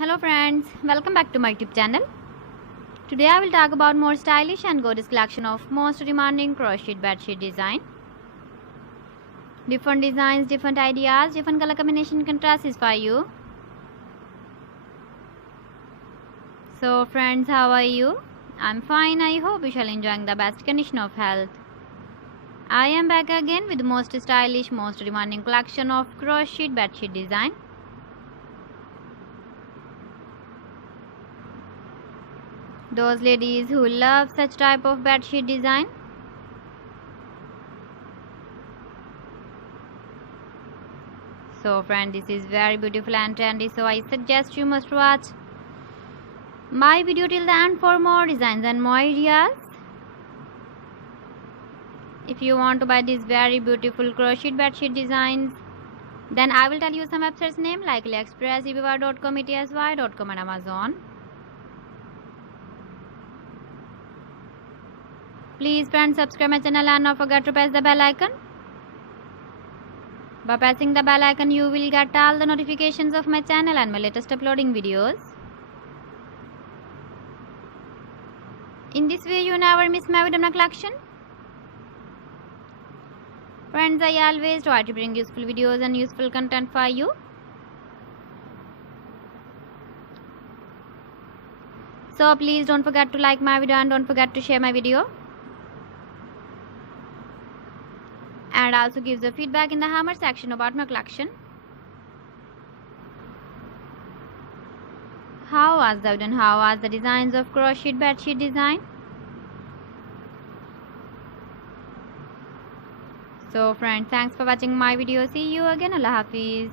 Hello friends, welcome back to my YouTube channel. Today I will talk about more stylish and gorgeous collection of most demanding crocheted bedsheet design. Different designs, different ideas, different color combination contrasts for you. So friends, how are you? I'm fine. I hope you shall enjoying the best condition of health. I am back again with the most stylish, most demanding collection of crocheted bedsheet design. Those ladies who love such type of bedsheet design. So friend, this is very beautiful and trendy, so I suggest you must watch my video till the end for more designs and more ideas. If you want to buy these very beautiful crochet bedsheet designs, then I will tell you some websites name like AliExpress, eBay.com, ETSY.com and Amazon. Please friends, subscribe my channel and don't forget to press the bell icon. By pressing the bell icon, you will get all the notifications of my channel and my latest uploading videos. In this way, you never miss my video collection. Friends, I always try to bring useful videos and useful content for you. So please don't forget to like my video and don't forget to share my video. And also give the feedback in the hammer section about my collection. How was the video and how was the designs of crocheted bedsheet design? So friends, thanks for watching my video. See you again. Allah Hafiz.